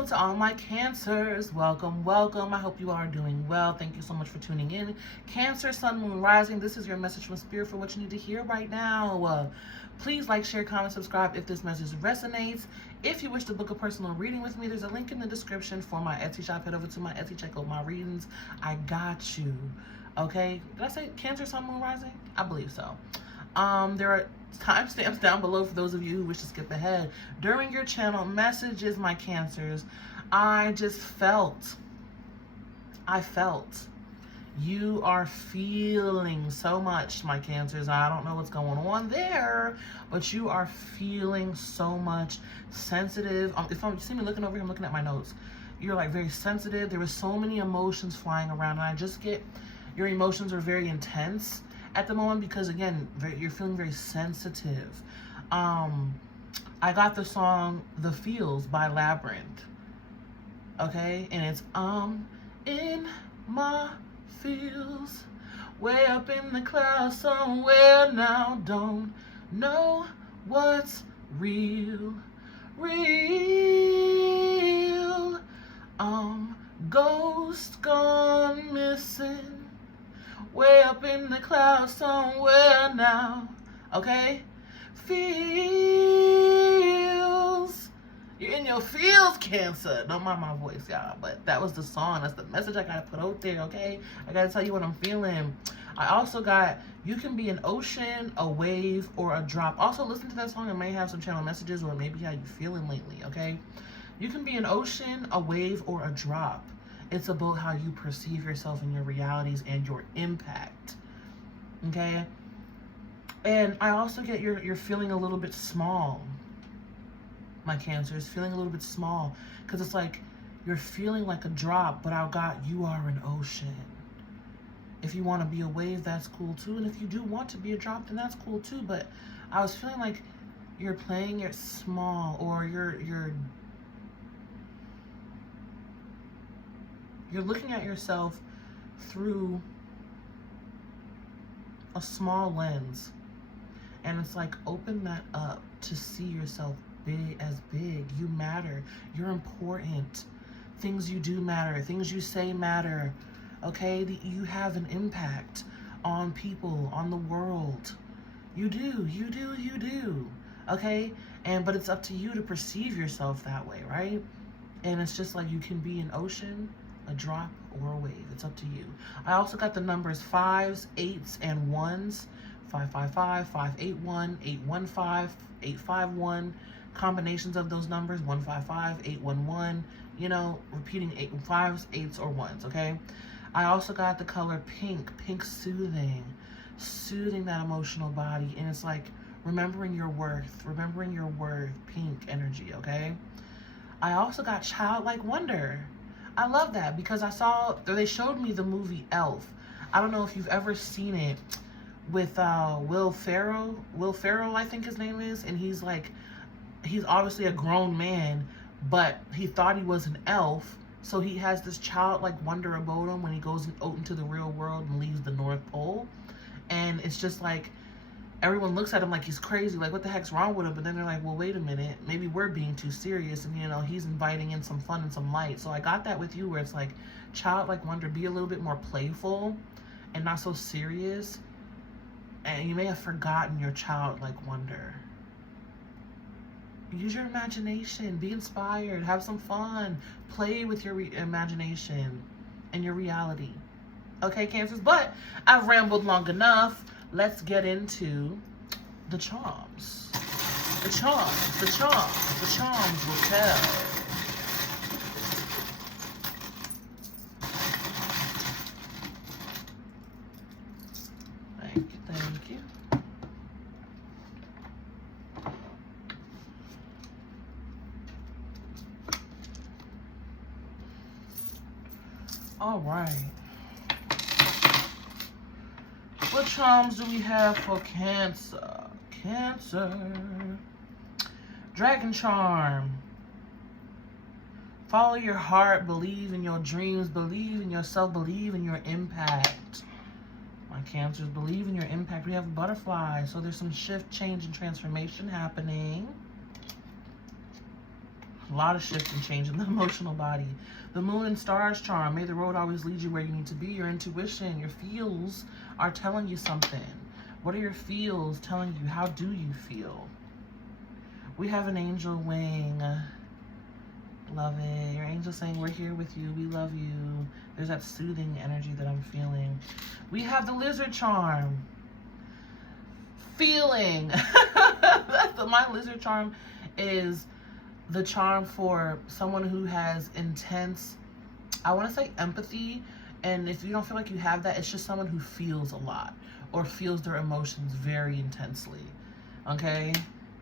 Hello to all my Cancers. Welcome, welcome. I hope you are doing well. Thank you so much for tuning in. Cancer, Sun, Moon, Rising. This is your message from Spirit for what you need to hear right now. Please like, share, comment, subscribe if this message resonates. If you wish to book a personal reading with me, there's a link in the description for my Etsy shop. Head over to my Etsy, check out my readings. I got you. Okay? Did I say Cancer, Sun, Moon, Rising? I believe so. There are timestamps down below for those of you who wish to skip ahead. During your channel messages, my Cancers, I felt you are feeling so much, my Cancers. I don't know what's going on there, but you are feeling so much sensitive. If you see me looking over here, I'm looking at my notes. You're like very sensitive. There were so many emotions flying around, and I just get your emotions are very intense at the moment because, again, you're feeling very sensitive. I got the song The Feels by Labyrinth, okay? And it's, in my feels, way up in the clouds somewhere now, don't know what's real. Ghost gone missing, way up in the clouds somewhere now, okay? Feels. You're in your feels, Cancer. Don't mind my voice, y'all, but that was the song. That's the message I gotta put out there, okay? I gotta tell you what I'm feeling. I also got, you can be an ocean, a wave, or a drop. Also, listen to that song. It may have some channel messages or maybe how you feeling lately, okay? You can be an ocean, a wave, or a drop. It's about how you perceive yourself and your realities and your impact, okay? And I also get you're feeling a little bit small, my Cancers, feeling a little bit small, because it's like you're feeling like a drop, but you are an ocean. If you want to be a wave, that's cool too, and if you do want to be a drop, then that's cool too. But I was feeling like you're playing it small, or you're looking at yourself through a small lens, and it's like, open that up to see yourself big. You matter. You're important. Things you do matter. Things you say matter. Okay? You have an impact on people, on the world. You do. Okay? But it's up to you to perceive yourself that way, right? And it's just like you can be an ocean, a drop, or a wave. It's up to you. I also got the numbers 5s, 8s, and 1s. 555, 581, 815, 851. Combinations of those numbers, 155, 811. You know, repeating 5s, 8s, or 1s, okay? I also got the color pink. Pink soothing that emotional body. And it's like remembering your worth. Pink energy, okay? I also got childlike wonder. I love that because they showed me the movie Elf. I don't know if you've ever seen it with Will Ferrell. Will Ferrell, I think his name is. And he's obviously a grown man, but he thought he was an elf. So he has this childlike wonder about him when he goes out into the real world and leaves the North Pole. And it's just like, everyone looks at him like he's crazy, like what the heck's wrong with him? But then they're like, well, wait a minute, maybe we're being too serious, and he's inviting in some fun and some light. So I got that with you, where it's like childlike wonder, be a little bit more playful and not so serious. And you may have forgotten your childlike wonder. Use your imagination, be inspired, have some fun, play with your imagination and your reality. Okay, Cancers, but I've rambled long enough. Let's get into the charms. The charms will tell. Thank you. All right. What charms do we have for Cancer? Dragon charm. Follow your heart, believe in your dreams, believe in yourself, believe in your impact. My Cancers, believe in your impact. We have a butterfly, so there's some shift, change, and transformation happening. A lot of shift and change in the emotional body. The moon and stars charm. May the road always lead you where you need to be. Your intuition, your feels are telling you something. What are your feels telling you? How do you feel? We have an angel wing. Love it. Your angel saying, we're here with you. We love you. There's that soothing energy that I'm feeling. We have the lizard charm. Feeling. My lizard charm is the charm for someone who has intense, I want to say empathy. And if you don't feel like you have that, it's just someone who feels a lot or feels their emotions very intensely. Okay?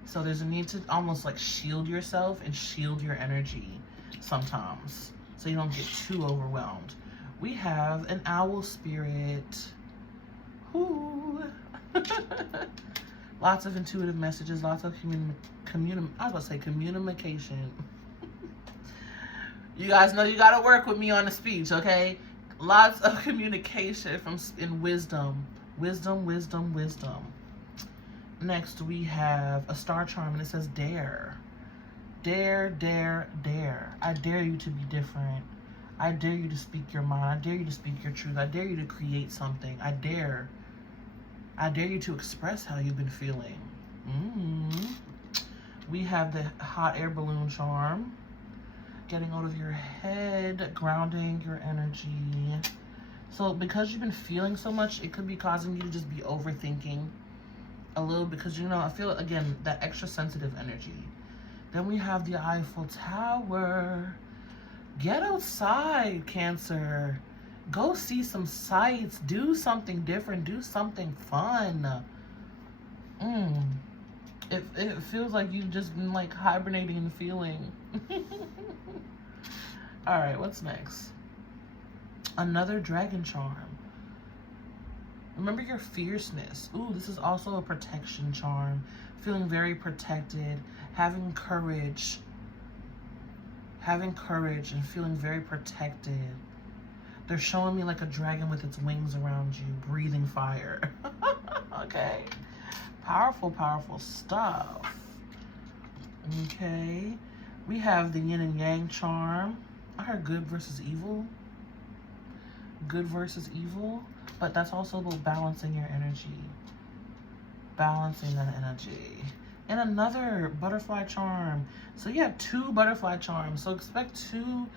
So there's a need to almost like shield yourself and shield your energy sometimes so you don't get too overwhelmed. We have an owl spirit. Ooh. Lots of intuitive messages, lots of communication. You guys know you gotta work with me on the speech, okay? Lots of communication in wisdom. Wisdom. Next, we have a star charm, and it says dare. Dare. I dare you to be different. I dare you to speak your mind. I dare you to speak your truth. I dare you to create something. I dare you to express how you've been feeling. We have the hot air balloon charm. Getting out of your head, grounding your energy. So because you've been feeling so much, it could be causing you to just be overthinking a little, because, you know, I feel, again, that extra sensitive energy. Then we have the Eiffel Tower. Get outside, Cancer. Go see some sights. Do something different. Do something fun. It feels like you've just been like hibernating and feeling. All right, what's next? Another dragon charm. Remember your fierceness. Ooh, this is also a protection charm. Feeling very protected, having courage and feeling very protected. They're showing me like a dragon with its wings around you, breathing fire. Okay. Powerful stuff. Okay. We have the yin and yang charm. I heard good versus evil. Good versus evil. But that's also about balancing your energy. Balancing that energy. And another butterfly charm. So you have 2 butterfly charms. So expect 2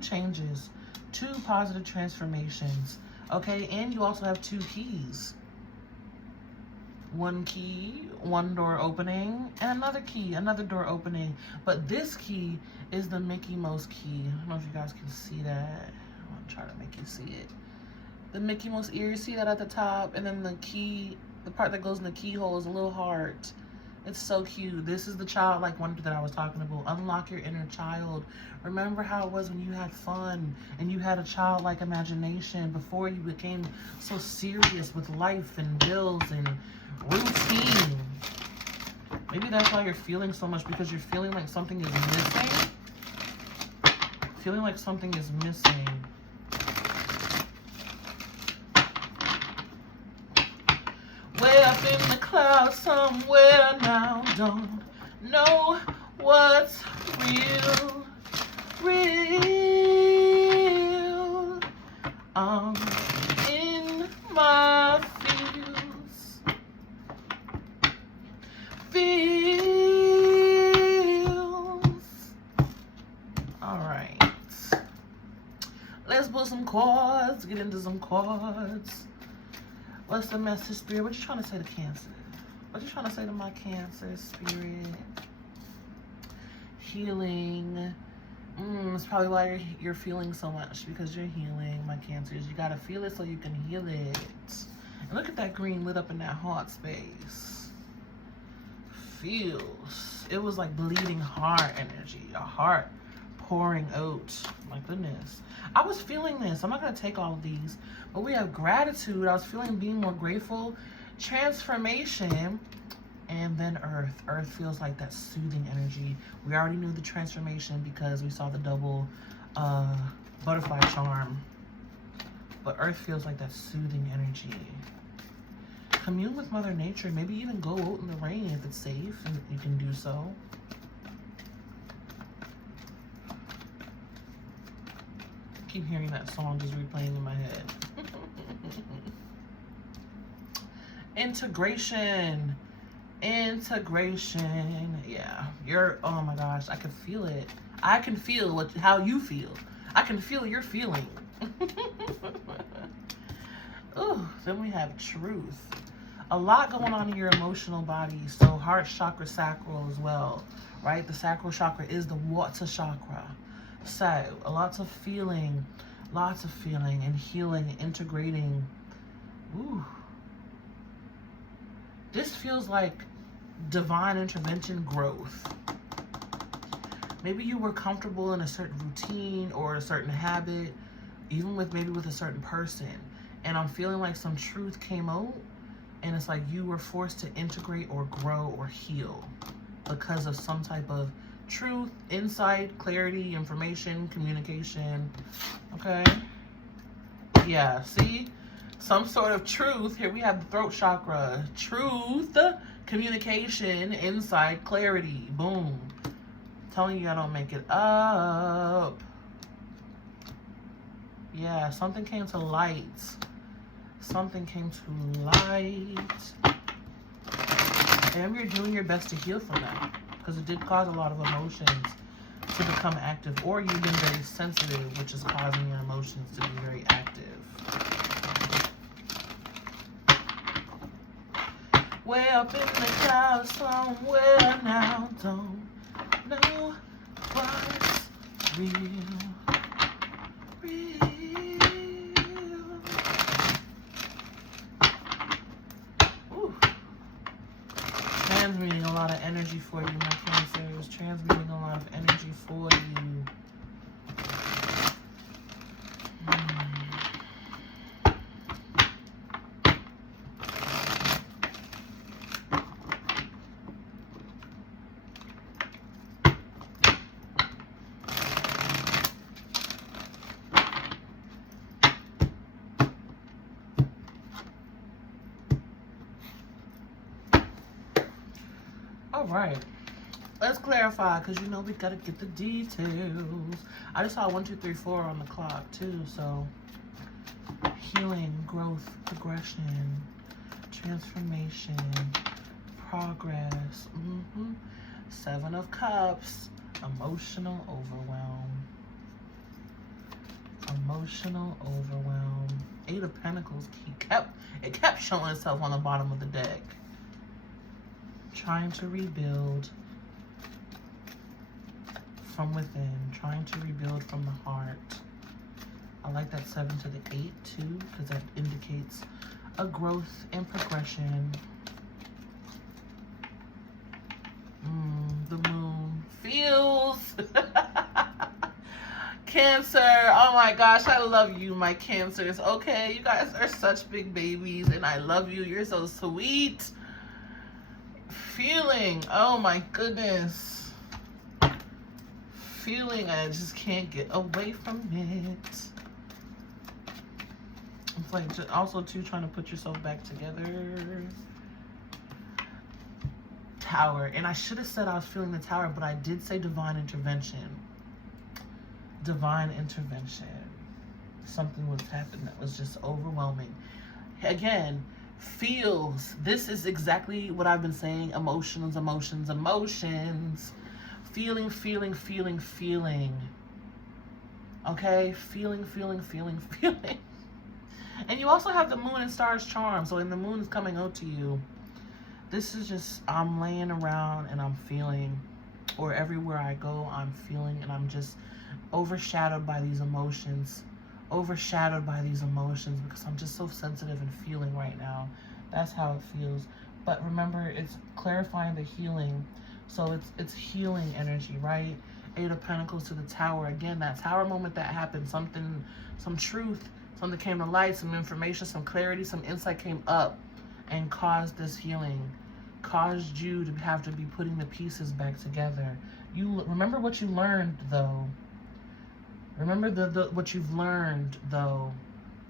changes. 2 positive transformations. Okay, and you also have 2 keys. 1 key, 1 door opening, and another key, another door opening. But this key is the Mickey Mouse key. I don't know if you guys can see that. I'm gonna try to make you see it. The Mickey Mouse ear, see that at the top? And then the key, the part that goes in the keyhole is a little heart. It's so cute. This is the childlike wonder that I was talking about. Unlock your inner child. Remember how it was when you had fun and you had a childlike imagination before you became so serious with life and bills and routine. Maybe that's why you're feeling so much, because you're feeling like something is missing. Feeling like something is missing. Way up in the clouds somewhere now, don't know what's real. In my feels. All right. Let's put some chords, get into some chords. What's the message, Spirit? What you trying to say to Cancer? What you trying to say to my Cancer, Spirit? Healing. It's probably why you're feeling so much, because you're healing, my Cancers. You gotta feel it so you can heal it. And look at that green lit up in that heart space. Feels. It was like bleeding heart energy. A heart pouring out. My goodness. I was feeling this. I'm not gonna take all of these. But we have gratitude. I was feeling being more grateful. Transformation. And then earth. Earth feels like that soothing energy. We already knew the transformation because we saw the double butterfly charm. But earth feels like that soothing energy. Commune with Mother Nature. Maybe even go out in the rain if it's safe and you can do so. keep hearing that song just replaying in my head. Integration. Integration. Yeah. Oh my gosh, I can feel it. I can feel how you feel. I can feel your feeling. Ooh, then we have truth. A lot going on in your emotional body. So heart chakra, sacral as well, right? The sacral chakra is the water chakra. So lots of feeling and healing, integrating. Ooh. This feels like divine intervention growth. Maybe you were comfortable in a certain routine or a certain habit, even maybe with a certain person. And I'm feeling like some truth came out, and it's like you were forced to integrate or grow or heal because of some type of truth, insight, clarity, information, communication. Okay? Yeah, see? Some sort of truth. Here we have the throat chakra. Truth, communication, insight, clarity. Boom. Telling you I don't make it up. Yeah, something came to light. Something came to light. And you're doing your best to heal from that, because it did cause a lot of emotions to become active, or you've been very sensitive, which is causing your emotions to be very active. Way up in the clouds somewhere now, don't know what's real. Ooh. Transmuting a lot of energy for you, my Cancers. Transmuting a lot of energy for you. All right, let's clarify, because you know we gotta get the details. I just saw 1, 2, 3, 4 on the clock too. So healing, growth, progression, transformation, progress. 7 of Cups, emotional overwhelm. Emotional overwhelm. 8 of Pentacles. It kept showing itself on the bottom of the deck. Trying to rebuild from within, trying to rebuild from the heart. I like that 7 to the 8 too, because that indicates a growth and progression. The moon feels. Cancer, oh my gosh, I love you, my Cancers. Okay, you guys are such big babies, and I love you. You're so sweet. Feeling, oh my goodness. Feeling, I just can't get away from it. It's like also too trying to put yourself back together. Tower, and I should have said I was feeling the Tower, but I did say divine intervention. Divine intervention. Something was happening that was just overwhelming. Again, feels. This is exactly what I've been saying. Emotions, emotions, emotions. Feeling, feeling, feeling, feeling. Okay? Feeling, feeling, feeling, feeling. And you also have the Moon and Stars charm. So when the Moon is coming out to you, this is just, I'm laying around and I'm feeling, or everywhere I go, I'm feeling, and I'm just overshadowed by these emotions. Overshadowed by these emotions because I'm just so sensitive and feeling right now. That's how it feels. But remember, it's clarifying the healing. So it's healing energy, right? 8 of Pentacles to the Tower. Again, that Tower moment that happened, something, some truth, something came to light, some information, some clarity, some insight came up and caused this healing. Caused you to have to be putting the pieces back together. You remember what you learned, though. Remember what you've learned, though.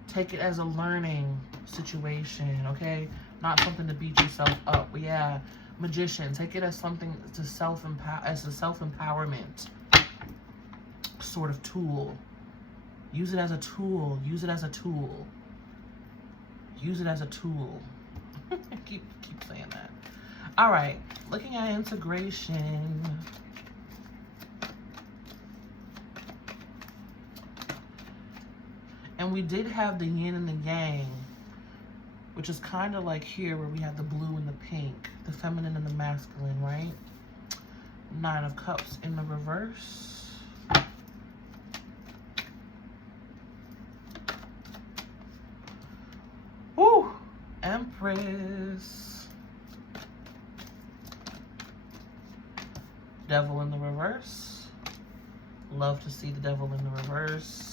Take it as a learning situation, okay? Not something to beat yourself up. Yeah, Magician. Take it as something to as a self-empowerment sort of tool. Use it as a tool. Use it as a tool. Use it as a tool. keep saying that. All right. Looking at integration. And we did have the yin and the yang, which is kind of like here where we have the blue and the pink, the feminine and the masculine, right? Nine of Cups in the reverse. Woo! Empress. Devil in the reverse. Love to see the devil in the reverse.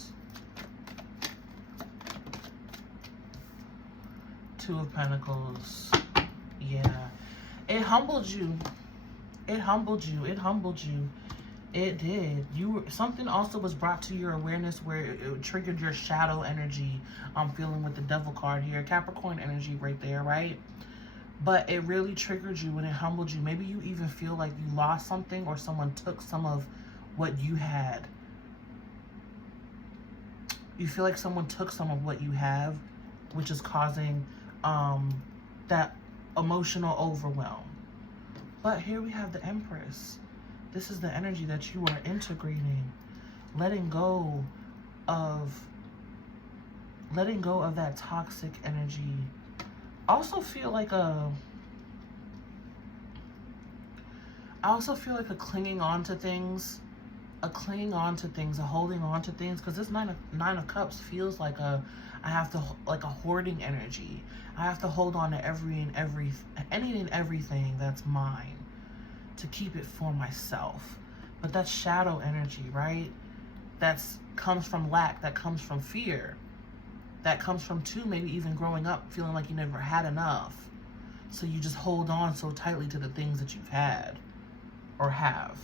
Two of Pentacles. Yeah. It humbled you. It humbled you. It humbled you. It did. Something also was brought to your awareness where it triggered your shadow energy. I'm feeling with the devil card here. Capricorn energy right there, right? But it really triggered you when it humbled you. Maybe you even feel like you lost something or someone took some of what you had. You feel like someone took some of what you have, which is causing that emotional overwhelm. But here we have the Empress. This is the energy that you are integrating, letting go of that toxic energy. Also feel like a clinging on to things, a holding on to things, because this nine of Cups feels like a hoarding energy. I have to hold on to any and everything that's mine to keep it for myself. But that's shadow energy, right? That comes from lack, that comes from fear, that comes from too maybe even growing up feeling like you never had enough. So you just hold on so tightly to the things that you've had or have.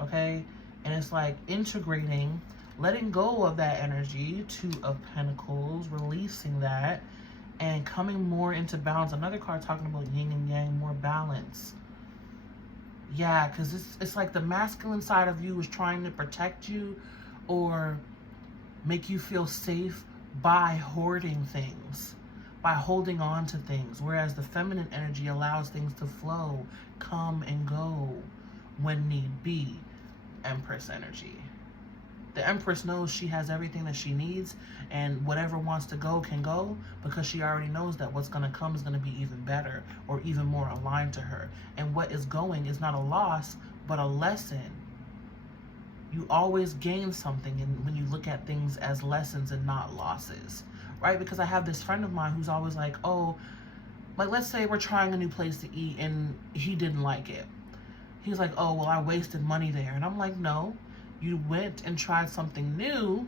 Okay? And it's like integrating, letting go of that energy, Two of Pentacles, releasing that, and coming more into balance. Another card talking about yin and yang, more balance. Yeah, because it's like the masculine side of you is trying to protect you or make you feel safe by hoarding things, by holding on to things. Whereas the feminine energy allows things to flow, come and go when need be. Empress energy. The Empress knows she has everything that she needs, and whatever wants to go can go, because she already knows that what's going to come is going to be even better or even more aligned to her. And what is going is not a loss, but a lesson. You always gain something when you look at things as lessons and not losses, right? Because I have this friend of mine who's always like, oh, like let's say we're trying a new place to eat and he didn't like it. He's like, oh, well, I wasted money there. And I'm like, no. You went and tried something new,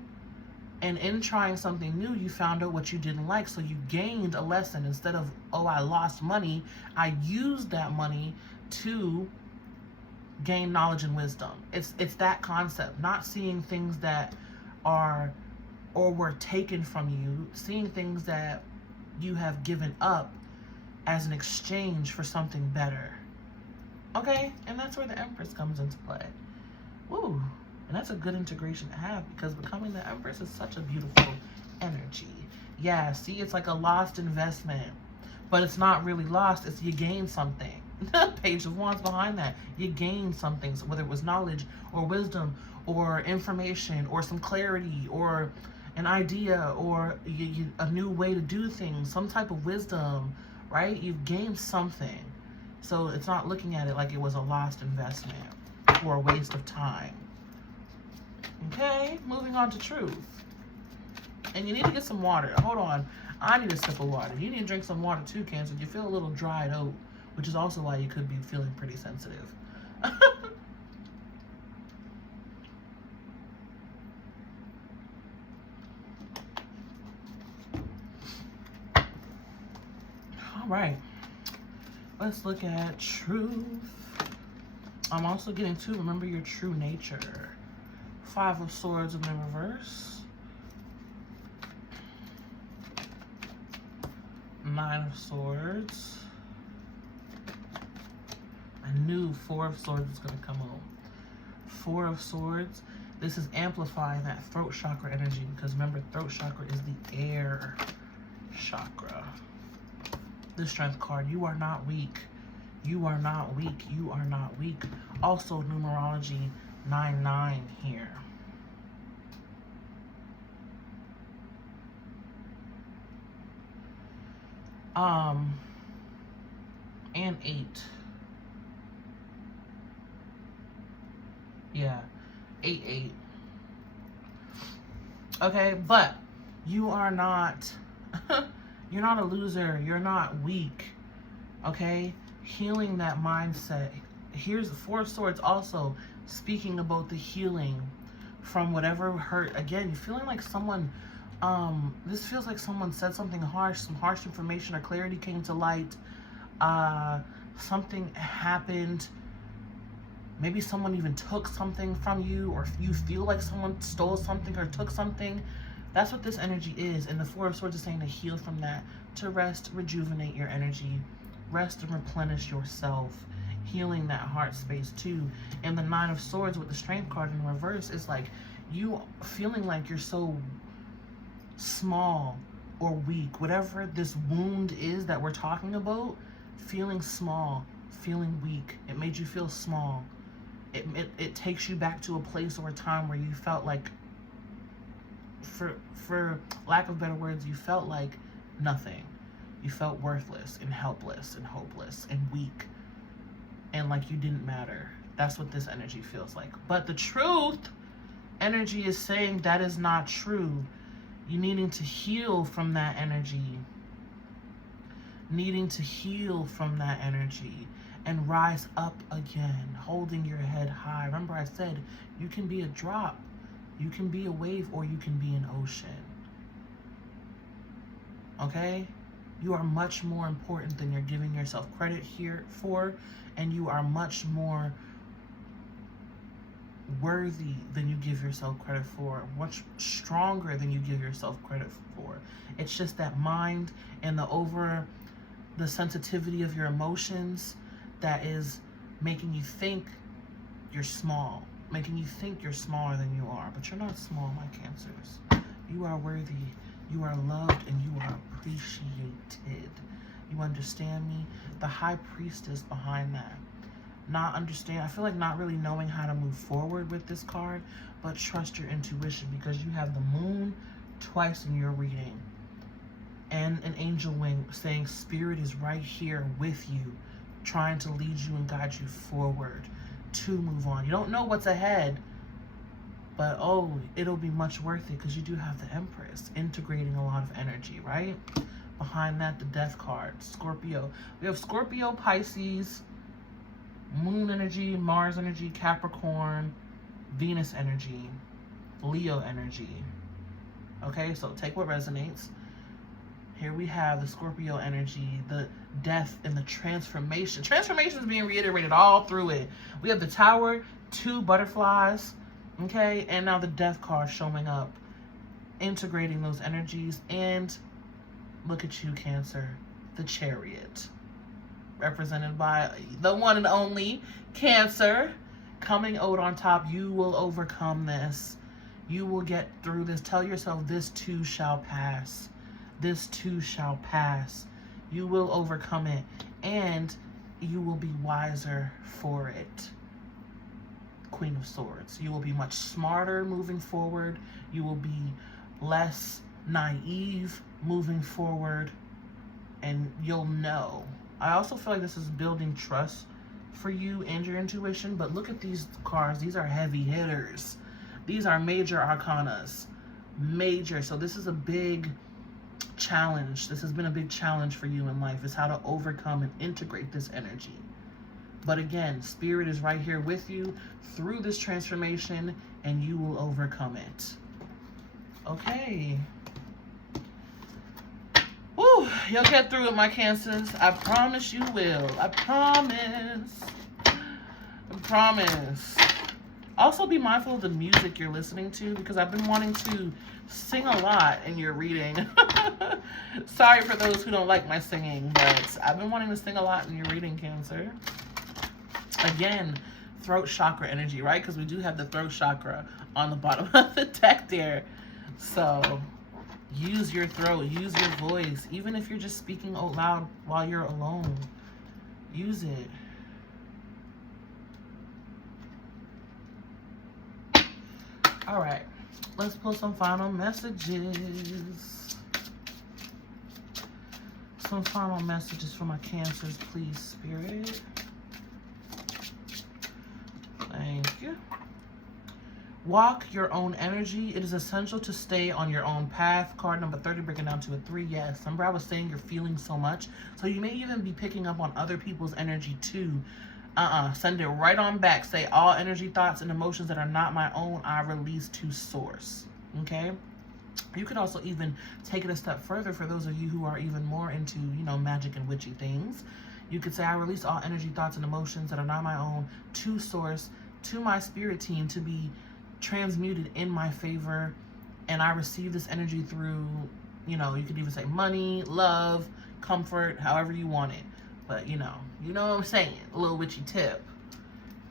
and in trying something new, you found out what you didn't like, so you gained a lesson. Instead of, oh, I lost money, I used that money to gain knowledge and wisdom. It's that concept, not seeing things that are or were taken from you, seeing things that you have given up as an exchange for something better. Okay? And that's where the Empress comes into play. Woo! And that's a good integration to have, because becoming the Empress is such a beautiful energy. Yeah, see, it's like a lost investment. But it's not really lost. It's you gain something. Page of Wands behind that. You gain something, whether it was knowledge or wisdom or information or some clarity or an idea or a new way to do things, some type of wisdom, right? You've gained something. So it's not looking at it like it was a lost investment or a waste of time. Okay, moving on to Truth. And you need to get some water. Hold on. I need a sip of water. You need to drink some water too, Cancer. You feel a little dried out, which is also why you could be feeling pretty sensitive. All right. Let's look at Truth. I'm also getting to remember your true nature. Five of Swords in the reverse. Nine of Swords. I knew Four of Swords was going to come out. Four of Swords. This is amplifying that throat chakra energy, because remember, throat chakra is the air chakra. The Strength card, you are not weak. You are not weak. You are not weak. Also, numerology 99 here. And 8. Yeah, 8. Okay, but you are not, you're not a loser. You're not weak. Okay, healing that mindset. Here's the Four of Swords also speaking about the healing from whatever hurt. Again, you're feeling like someone, this feels like someone said something harsh, some harsh information or clarity came to light. Something happened. Maybe someone even took something from you, or you feel like someone stole something or took something. That's what this energy is. And the Four of Swords is saying to heal from that, to rest, rejuvenate your energy, rest and replenish yourself, healing that heart space too. And the Nine of Swords with the Strength card in reverse is like you feeling like you're so small or weak, whatever this wound is that we're talking about, feeling small, feeling weak. It made you feel small. It takes you back to a place or a time where you felt like, for lack of better words, you felt like nothing. You felt worthless and helpless and hopeless and weak and like you didn't matter. That's what this energy feels like. But the truth energy is saying that is not true. You needing to heal from that energy. Needing to heal from that energy and rise up again, holding your head high. Remember I said you can be a drop, you can be a wave, or you can be an ocean. Okay? You are much more important than you're giving yourself credit here for, and you are much more worthy than you give yourself credit for, much stronger than you give yourself credit for. It's just that mind and the sensitivity of your emotions that is making you think you're small, making you think you're smaller than you are. But you're not small, my Cancers. You are worthy, you are loved, and you are appreciated. You understand me? The High Priestess behind that. I feel like not really knowing how to move forward with this card, but trust your intuition, because you have the Moon twice in your reading. And an angel wing saying Spirit is right here with you, trying to lead you and guide you forward to move on. You don't know what's ahead, but oh, it'll be much worth it, because you do have the Empress integrating a lot of energy, right? Behind that, the Death card, Scorpio. We have Scorpio, Pisces, Moon energy, Mars energy, Capricorn, Venus energy, Leo energy. Okay, so take what resonates. Here we have the Scorpio energy, the death and the transformation. Transformation is being reiterated all through it. We have the Tower, 2 butterflies, okay? And now the Death card showing up, integrating those energies. And look at you, Cancer, the Chariot, represented by the one and only Cancer, coming out on top. You will overcome this. You will get through this. Tell yourself this too shall pass. This too shall pass. You will overcome it, and you will be wiser for it. Queen of Swords. You will be much smarter moving forward. You will be less naive moving forward, and you'll know. I also feel like this is building trust for you and your intuition, but look at these cards. These are heavy hitters. These are major arcanas. Major. So this is a big challenge. This has been a big challenge for you in life, is how to overcome and integrate this energy. But again, Spirit is right here with you through this transformation, and you will overcome it. Okay. Woo, you'll get through it, my Cancers. I promise you will. I promise. I promise. Also, be mindful of the music you're listening to, because I've been wanting to sing a lot in your reading. Sorry for those who don't like my singing, but I've been wanting to sing a lot in your reading, Cancer. Again, throat chakra energy, right? Because we do have the throat chakra on the bottom of the deck there. So use your throat, use your voice. Even if you're just speaking out loud while you're alone, use it. All right, let's pull some final messages. Some final messages for my Cancers, please, Spirit. Thank you. Walk your own energy. It is essential to stay on your own path. Card number 30, breaking down to a 3. Yes. Remember I was saying you're feeling so much. So you may even be picking up on other people's energy too. Send it right on back. Say, all energy, thoughts, and emotions that are not my own, I release to source. Okay? You could also even take it a step further for those of you who are even more into, you know, magic and witchy things. You could say, I release all energy, thoughts, and emotions that are not my own to source, to my spirit team, to be transmuted in my favor. And I receive this energy through, you know, you could even say money, love, comfort, however you want it. But, you know what I'm saying? A little witchy tip.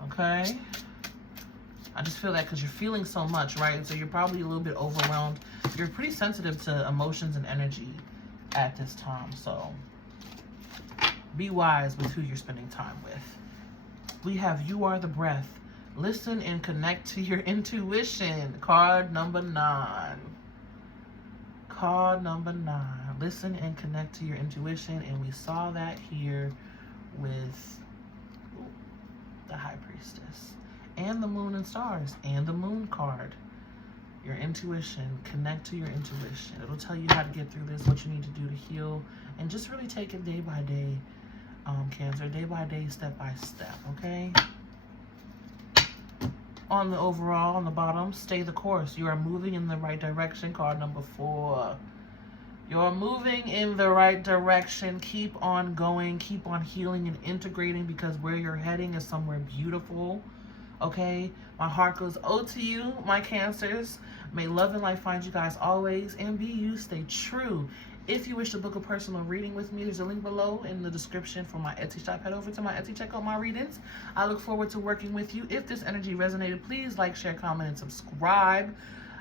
Okay? I just feel that because you're feeling so much, right? So you're probably a little bit overwhelmed. You're pretty sensitive to emotions and energy at this time. So be wise with who you're spending time with. We have You Are the Breath. Listen and connect to your intuition. Card number 9. Card number 9. Listen and connect to your intuition. And we saw that here with the High Priestess. And the Moon and Stars. And the Moon card. Your intuition. Connect to your intuition. It'll tell you how to get through this, what you need to do to heal. And just really take it day by day, Cancer. Day by day, step by step, okay? On the overall, on the bottom, stay the course. You are moving in the right direction. Card number 4. You're moving in the right direction. Keep on going. Keep on healing and integrating, because where you're heading is somewhere beautiful. Okay? My heart goes out to you, my Cancers. May love and light find you guys always. And be you. Stay true. If you wish to book a personal reading with me, there's a link below in the description for my Etsy shop. Head over to my Etsy, check out my readings. I look forward to working with you. If this energy resonated, please like, share, comment, and subscribe.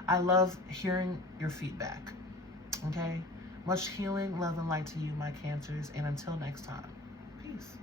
I love hearing your feedback. Okay? Much healing, love, and light to you, my Cancers. And until next time, peace.